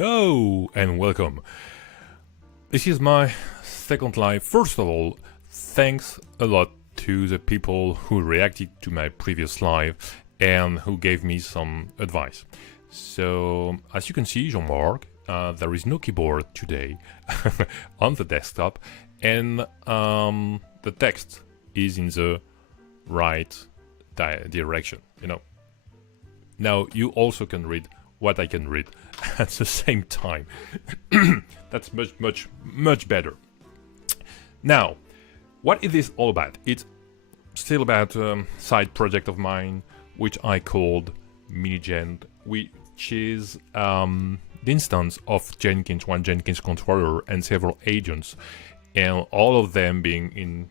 Hello and welcome. This is my second live. First of all, thanks a lot to the people who reacted to my previous live and who gave me some advice. So, as you can see, Jean-Marc, there is no keyboard today on the desktop, and the text is in the right direction, you know. Now, you also can read what I can read at the same time. That's much better. Now, what is this all about? It's still about a side project of mine, which I called Minigen, which is the instance of Jenkins, one Jenkins controller and several agents, and all of them being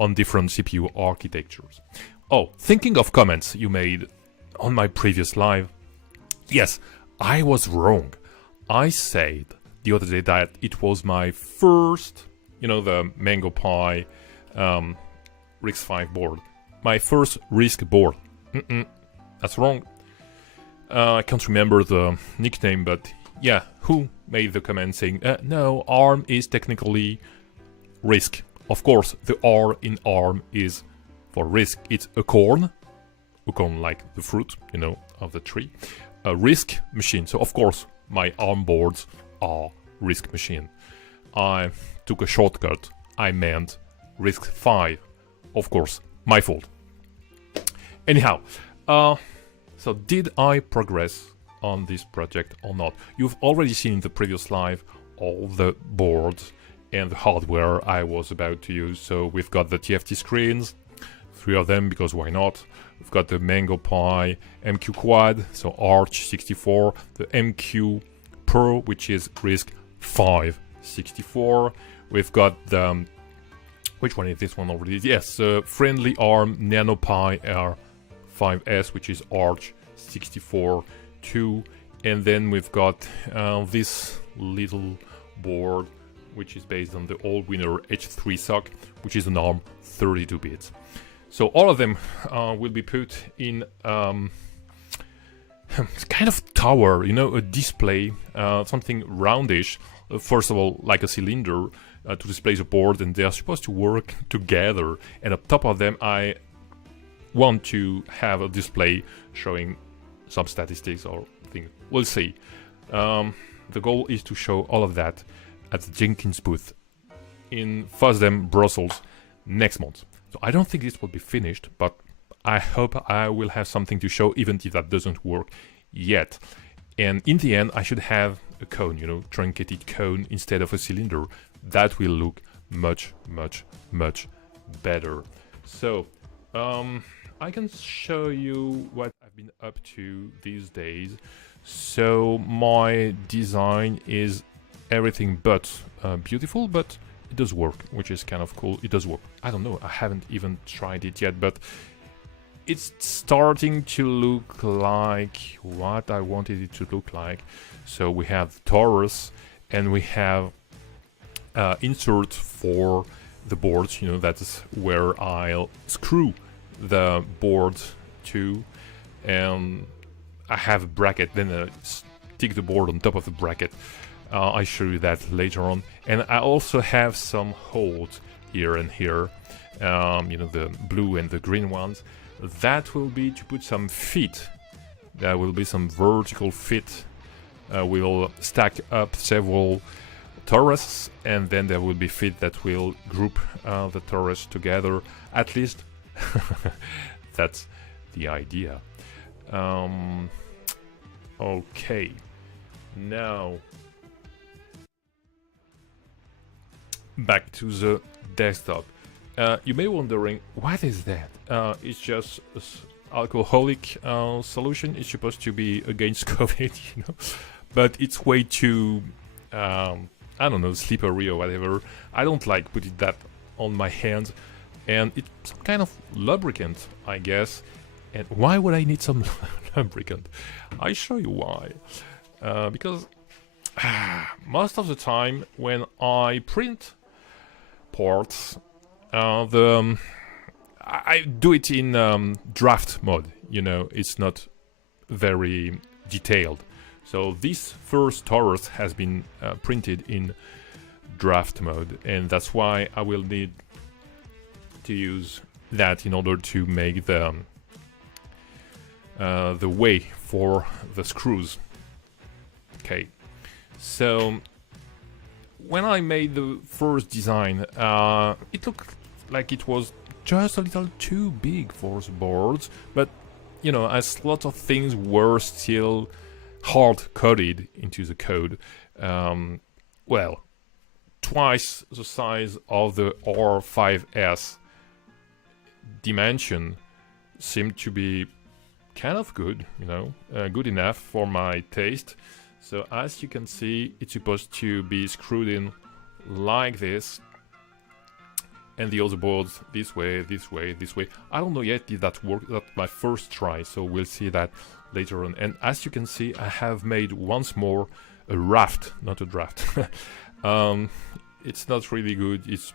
on different CPU architectures. Oh, thinking of comments you made on my previous live, yes, I was wrong. I said the other day that it was my first, you know, the Mango Pi RISC-V board. My first RISC board. That's wrong. I can't remember the nickname, but yeah, who made the comment saying, no, ARM is technically RISC. Of course, the R in ARM is for RISC. It's a corn like the fruit, you know, of the tree. A RISC machine. So of course my ARM boards are RISC machine. I took a shortcut. I meant RISC-V. Of course, my fault. Anyhow, so did I progress on this project or not? You've already seen in the previous live all the boards and the hardware I was about to use. So we've got the TFT screens, 3 of them because why not? We've got the Mango Pi MQ Quad, so Arch 64, the MQ Pro, which is RISC-V 64. We've got the, which one is this one already? Yes, friendly ARM Nano Pi R5S, which is Arch 64 2. And then we've got this little board, which is based on the Allwinner H3 SoC, which is an ARM 32 bits. So all of them will be put in kind of tower, you know, a display, something roundish. First of all, like a cylinder to display the board, and they are supposed to work together. And on top of them, I want to have a display showing some statistics or things. We'll see. The goal is to show all of that at the Jenkins booth in FOSDEM Brussels next month. So I don't think this will be finished, but I hope I will have something to show, even if that doesn't work yet. And in the end, I should have a cone, you know, truncated cone instead of a cylinder. That will look much better. So I can show you what I've been up to these days. So my design is everything but beautiful, but it does work, which is kind of cool. It does work. I don't know, I haven't even tried it yet, but it's starting to look like what I wanted it to look like. So we have torus, and we have insert for the boards, you know, that's where I'll screw the board to, and I have a bracket, then I stick the board on top of the bracket. I'll show you that later on. And I also have some holes here and here, you know, the blue and the green ones. That will be to put some feet. There will be some vertical feet. We'll stack up several torus, and then there will be feet that will group the torus together. At least that's the idea. Okay, now back to the desktop. You may be wondering, what is that? It's just alcoholic solution. It's supposed to be against COVID, you know, but it's way too, I don't know, slippery or whatever. I don't like putting that on my hands, and it's some kind of lubricant, I guess. And why would I need some lubricant? I'll show you why. Because most of the time when I print ports, I do it in draft mode, you know, it's not very detailed. So this first torus has been printed in draft mode, and that's why I will need to use that in order to make the way for the screws. Okay, so when I made the first design, it looked like it was just a little too big for the boards, but you know, as lots of things were still hard-coded into the code, well, twice the size of the R5S dimension seemed to be kind of good, you know, good enough for my taste. So as you can see, it's supposed to be screwed in like this, and the other boards this way, this way, this way. I don't know yet if that worked. That's my first try, so we'll see that later on. And as you can see, I have made once more a raft, not a draft. It's not really good. It's,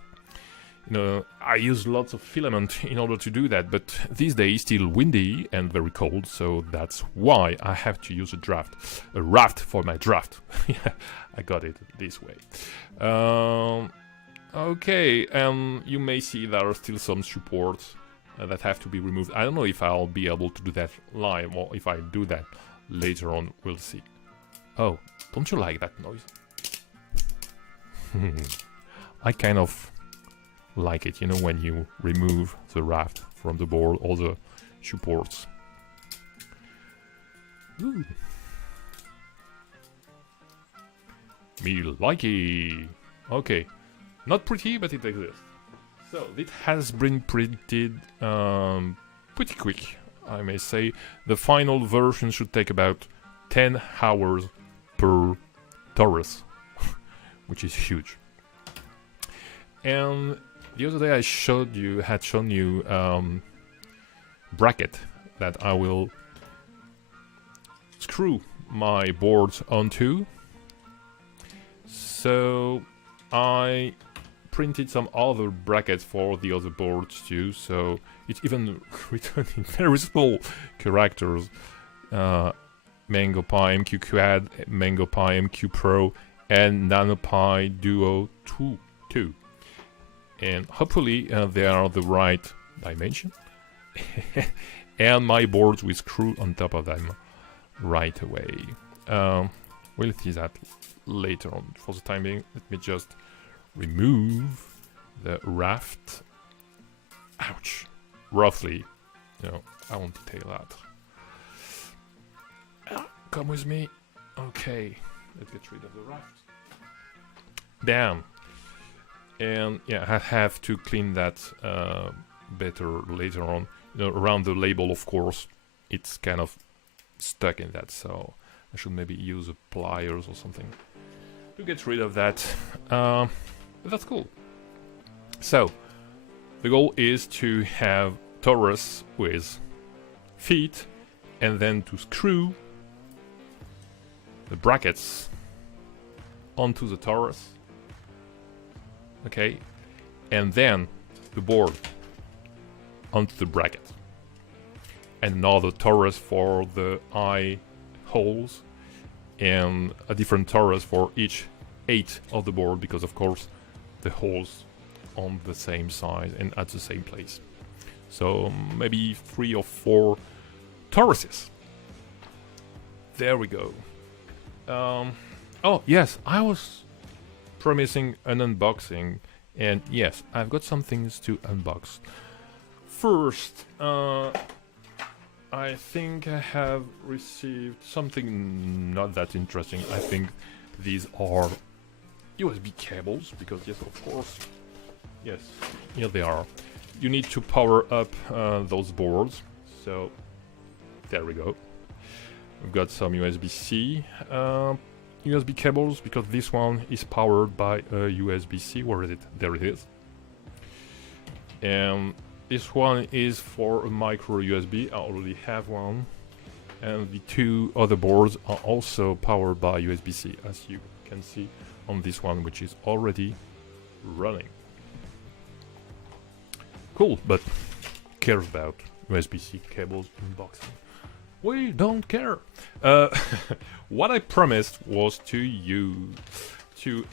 you know, I use lots of filament in order to do that, but these days still windy and very cold, so that's why I have to use a raft for my draft. Yeah, I got it this way. Okay, you may see there are still some supports that have to be removed. I don't know if I'll be able to do that live, or if I do that later on, we'll see. Oh, don't you like that noise? I kind of like it, you know, when you remove the raft from the board, all the supports. Ooh. Me likey. Okay, not pretty, but it exists. So it has been printed pretty quick, I may say. The final version should take about 10 hours per torus, which is huge. And the other day I had shown you bracket that I will screw my boards onto. So I printed some other brackets for the other boards too. So it's even written in very small characters. MangoPi MQ Quad, MangoPi MQ Pro, and NanoPi Duo 2. And hopefully they are the right dimension. And my boards will screw on top of them right away. We'll see that later on. For the time being, let me just remove the raft. Ouch. Roughly. You know, I won't detail that. Come with me. Okay. Let's get rid of the raft. Damn. And yeah, I have to clean that better later on. You know, around the label, of course, it's kind of stuck in that, so I should maybe use pliers or something to get rid of that. But that's cool. So the goal is to have torus with feet, and then to screw the brackets onto the torus. Okay, and then the board onto the bracket, and another torus for the eye holes, and a different torus for each 8 of the board, because of course the holes on the same size and at the same place. So maybe 3 or 4 toruses. There we go. Oh yes, I was promising an unboxing, and yes, I've got some things to unbox. First, I think I have received something not that interesting. I think these are USB cables, because yes, of course, yes, here they are. You need to power up those boards, so there we go. We've got some USB-C USB cables, because this one is powered by a USB-C. Where is it? There it is. And this one is for a micro USB. I already have one. And the 2 other boards are also powered by USB-C, as you can see on this one, which is already running. Cool, but who cares about USB-C cables unboxing? We don't care. What I promised was to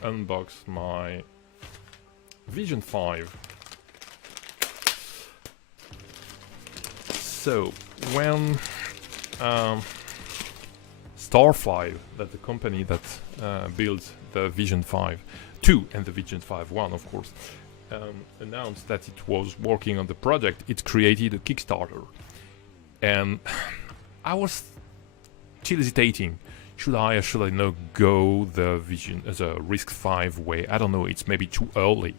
unbox my Vision 5. So when Starfly, that's the company that builds the Vision 5 2 and the Vision 5 1, of course, announced that it was working on the project, it created a Kickstarter. And I was still hesitating. Should I or should I not go the Vision as a Risk 5 way? I don't know, it's maybe too early.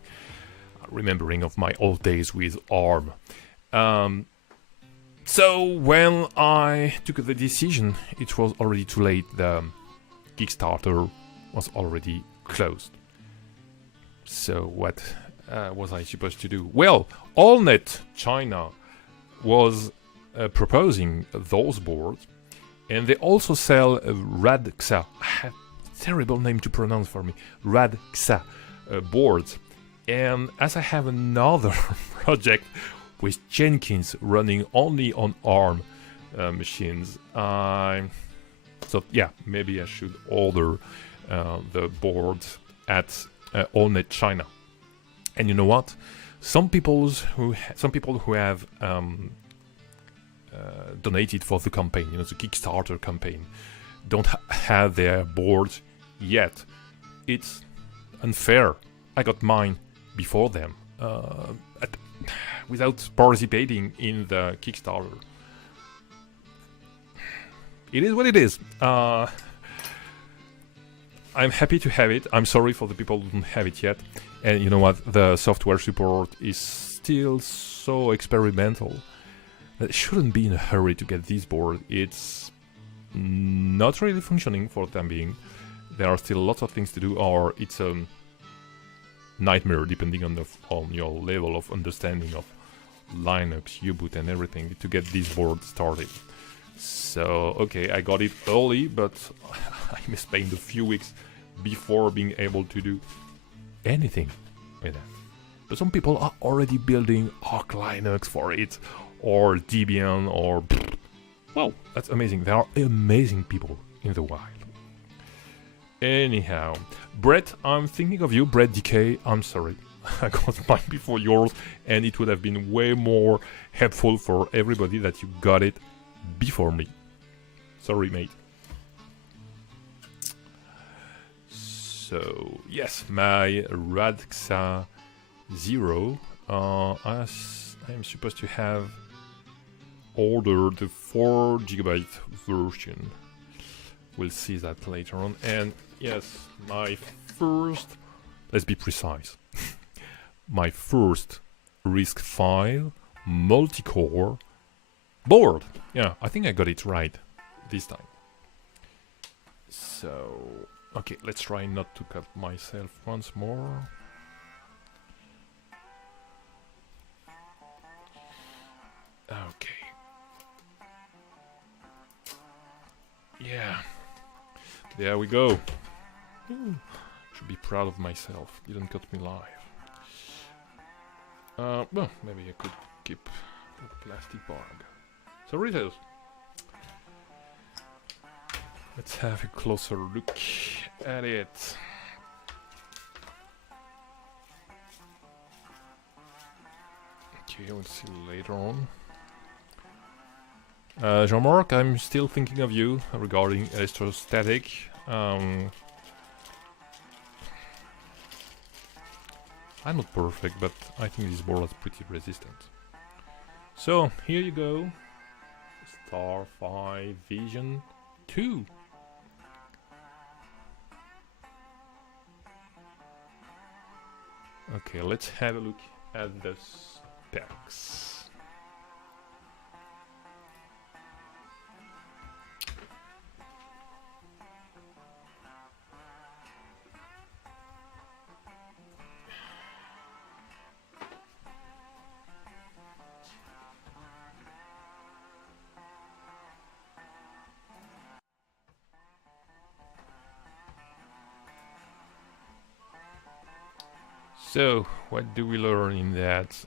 Remembering of my old days with ARM. So when I took the decision, it was already too late. The Kickstarter was already closed. So what was I supposed to do? Well, AllNet China was proposing those boards, and they also sell Radxa. Terrible name to pronounce for me. Radxa boards. And as I have another project with Jenkins running only on ARM machines, so yeah, maybe I should order the boards at AllNet China. And you know what? Some people who have donated for the campaign, the Kickstarter campaign, don't have their boards yet. It's unfair. I got mine before them, without participating in the Kickstarter. It is what it is. I'm happy to have it. I'm sorry for the people who don't have it yet. And you know what? The software support is still so experimental that it shouldn't be in a hurry to get this board. It's not really functioning for the time being. There are still lots of things to do, or it's a nightmare depending on your level of understanding of Linux, U-boot and everything to get this board started. So okay, I got it early, but I spent a few weeks before being able to do anything with that. But some people are already building Arch Linux for it, or Debian, or well, that's amazing. There are amazing people in the wild. Anyhow, Brett, I'm thinking of you, Brett DK. I'm sorry, I got mine before yours, and it would have been way more helpful for everybody that you got it before me. Sorry, mate. So, yes, my Radxa 0, I'm supposed to have ordered the 4GB version. We'll see that later on. And yes, my first, let's be precise, my first RISC-V multi-core board. Yeah, I think I got it right this time. So, okay, let's try not to cut myself once more. Okay. Yeah. There we go. Ooh, should be proud of myself. Didn't cut me live. Well, maybe I could keep the plastic bag. So here it is. Let's have a closer look at it. Okay, we'll see later on. Jean-Marc, I'm still thinking of you regarding electrostatic. I'm not perfect, but I think this board is pretty resistant. So, here you go. Starfly Vision 2. Okay, let's have a look at the specs. So, what do we learn in that?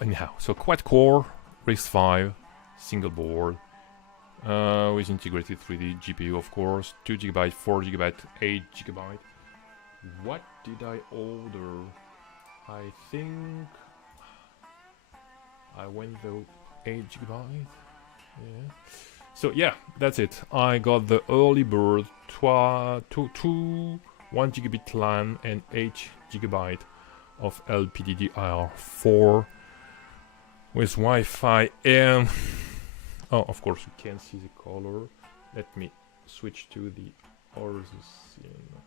Anyhow, so quad core, RISC-V, single board, with integrated 3D GPU, of course, 2GB, 4GB, 8GB. What did I order? I think I went the 8GB. Yeah. So yeah, that's it. I got the early bird, 1 gigabit LAN and 8GB of LPDDR4 with Wi-Fi and oh, of course you can't see the color. Let me switch to the other scene.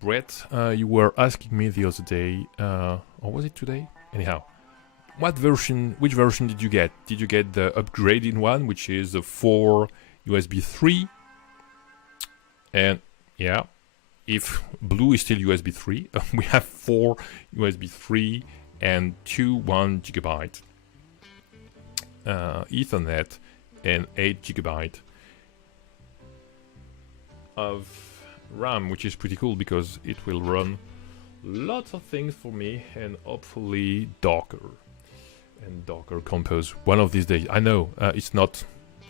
Brett, you were asking me the other day, or was it today? Anyhow, which version did you get? Did you get the upgraded one, which is the 4 USB 3? And yeah, if blue is still USB 3, we have 4 USB 3 and 1 GB Ethernet and 8GB of RAM, which is pretty cool because it will run lots of things for me and hopefully Docker and Docker Compose one of these days. I know it's not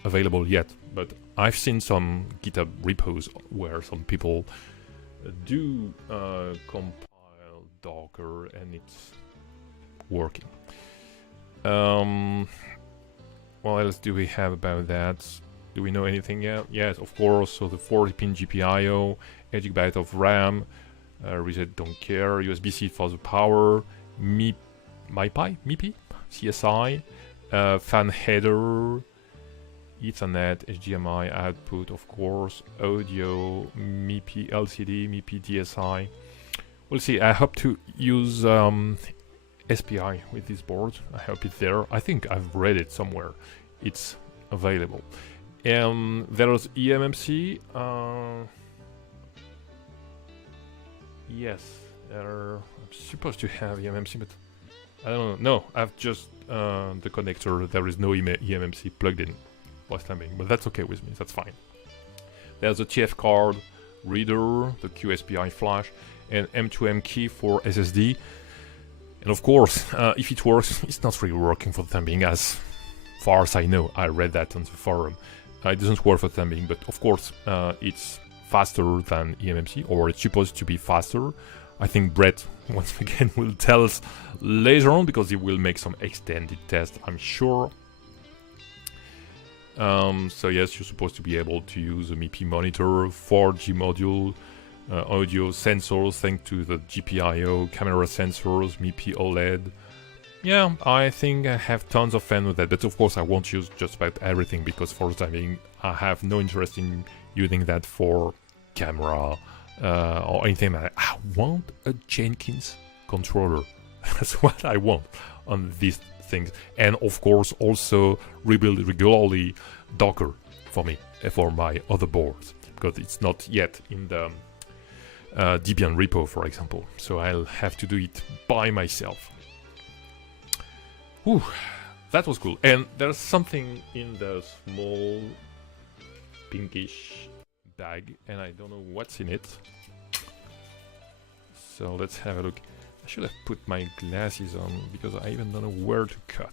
available yet, but I've seen some GitHub repos where some people do compile Docker and it's working. What else do we have about that? Do we know anything yet? Yes, of course. So the 40-pin GPIO, 8GB of RAM, reset don't care, USB-C for the power, MIPI, CSI, fan header, Ethernet, HDMI output, of course, audio, MIPI LCD, MIPI DSI. We'll see. I hope to use SPI with this board. I hope it's there. I think I've read it somewhere. It's available. There's eMMC. Yes, I'm supposed to have eMMC, but I don't know. No, I've just the connector. There is no eMMC plugged in last timing, but that's okay with me. That's fine. There's a TF card reader, the QSPI flash, and M2M key for SSD. And of course, if it works, it's not really working for the time being, as far as I know. I read that on the forum. It doesn't work for the time being, but of course, it's faster than eMMC, or it's supposed to be faster. I think Brett, once again, will tell us later on, because he will make some extended tests, I'm sure. So yes, you're supposed to be able to use a MIPI monitor, 4G module, audio sensors thanks to the GPIO, camera sensors, MIPI OLED. Yeah, I think I have tons of fun with that, but of course I won't use just about everything, because for the time being I have no interest in using that for camera or anything like that. I want a Jenkins controller. That's what I want on these things. And of course also rebuild regularly Docker for me, for my other boards, because it's not yet in the Debian repo, for example. So I'll have to do it by myself. Whew, that was cool. And there's something in the small pinkish bag, and I don't know what's in it. So let's have a look. I should have put my glasses on, because I even don't know where to cut.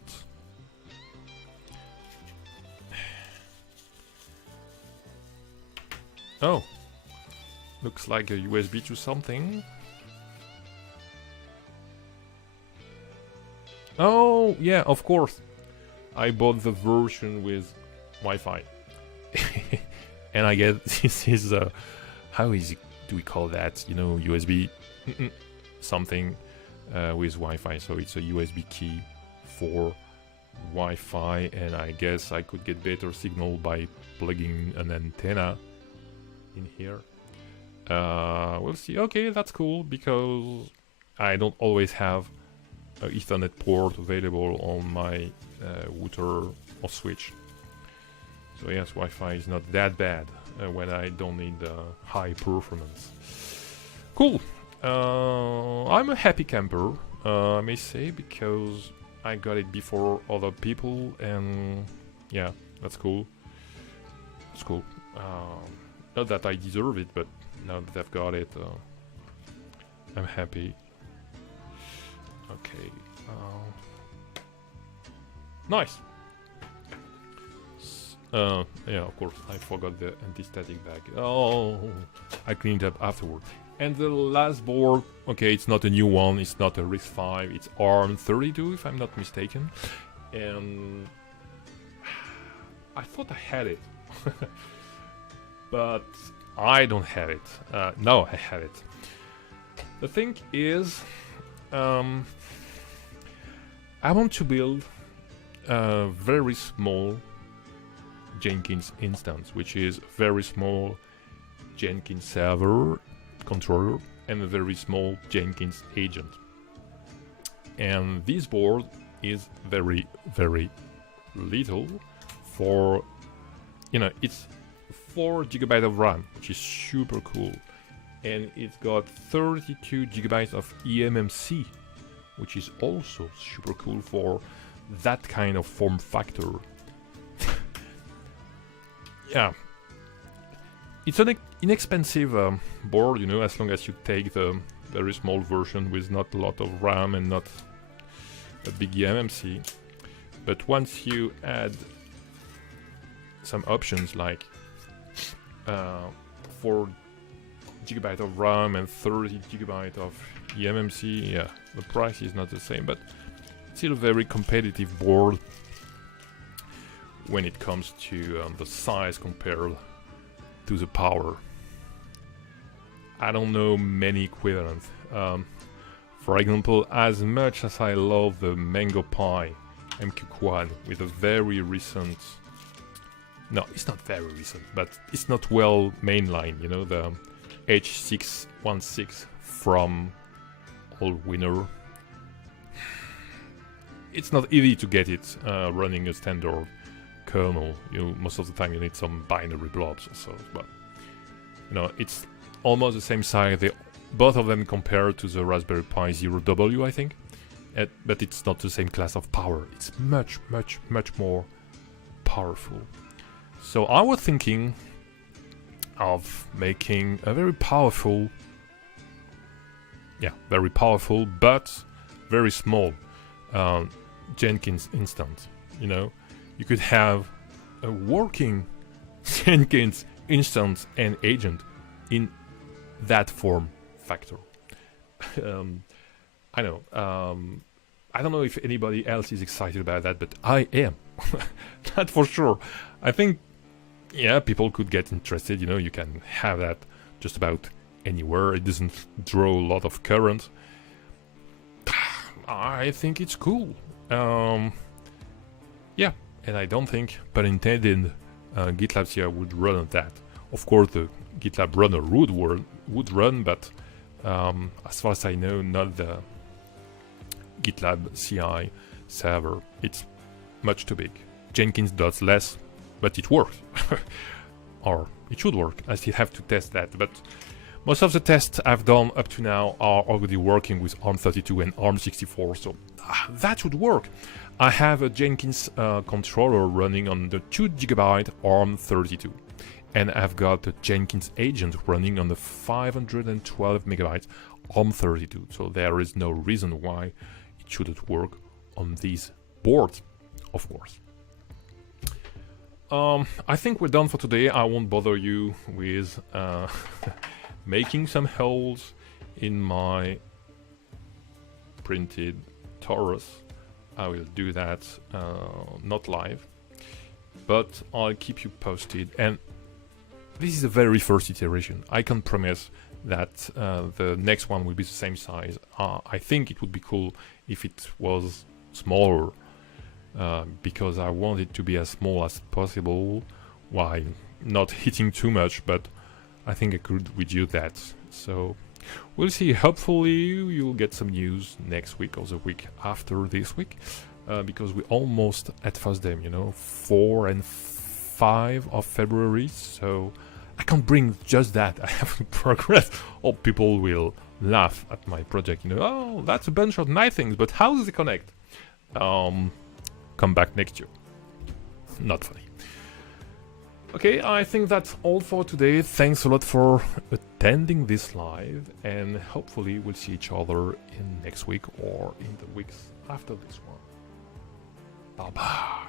Oh, looks like a USB to something. Oh, yeah, of course. I bought the version with Wi-Fi. And I guess this is how is it, do we call that? You know, USB something with Wi-Fi. So it's a USB key for Wi-Fi, and I guess I could get better signal by plugging an antenna in here. We'll see. Okay, that's cool, because I don't always have an Ethernet port available on my router or switch. So yes, Wi-Fi is not that bad when I don't need high performance. Cool. I'm a happy camper, I may say, because I got it before other people, and yeah, that's cool. It's cool. Not that I deserve it, but now that I've got it, I'm happy. Okay. Nice. Yeah, of course, I forgot the anti-static bag. Oh, I cleaned up afterward. And the last board, okay, it's not a new one, it's not a RISC 5, it's ARM32 if I'm not mistaken. And I thought I had it, but I don't have it. No, I have it. The thing is, I want to build a very small Jenkins instance, which is very small Jenkins server controller and a very small Jenkins agent. And this board is very, very little for, you know, it's 4 GB of RAM, which is super cool. And it's got 32 GB of eMMC, which is also super cool for that kind of form factor. Yeah, it's an inexpensive board, you know, as long as you take the very small version with not a lot of RAM and not a big eMMC. But once you add some options like 4 GB of RAM and 30 GB of eMMC, yeah, the price is not the same, but still a very competitive board when it comes to the size compared to the power. I don't know many equivalents. For example, as much as I love the Mango Pi MQ Quad with a very recent, no, it's not very recent, but it's not well mainline, you know, the H616 from Allwinner. It's not easy to get it running a standard kernel. Most of the time you need some binary blobs or so, but you know, it's almost the same size. Both of them compared to the Raspberry Pi Zero W, I think, but it's not the same class of power. It's much, much, much more powerful. So I was thinking of making a very powerful, but very small Jenkins instance. You know, you could have a working Jenkins instance and agent in that form factor. I know. I don't know if anybody else is excited about that, but I am. That for sure. I think, yeah, people could get interested. You know, you can have that just about anywhere. It doesn't draw a lot of current. I think it's cool. Yeah, and I don't think, but intended, GitLab CI would run on that. Of course, the GitLab runner would run, but as far as I know, not the GitLab CI server. It's much too big. Jenkins does less, but it works. Or it should work. I still have to test that, but most of the tests I've done up to now are already working with ARM32 and ARM64, so that should work. I have a Jenkins controller running on the 2 GB ARM32, and I've got a Jenkins agent running on the 512 MB ARM32, so there is no reason why it shouldn't work on these boards, of course. I think we're done for today. I won't bother you with making some holes in my printed torus. I will do that not live, but I'll keep you posted. And this is the very first iteration. I can promise that the next one will be the same size. I think it would be cool if it was smaller, because I want it to be as small as possible while not hitting too much, but I think I could reduce that. So we'll see. Hopefully you'll get some news next week or the week after this week, because we're almost at FOSDEM, you know, 4 and 5 of February, so I can't bring just that. I haven't progressed, or people will laugh at my project, you know, oh, that's a bunch of nice things, but how does it connect? Come back next year. Not funny. Okay, I think that's all for today. Thanks a lot for attending this live, and hopefully we'll see each other in next week or in the weeks after this one. Bye bye.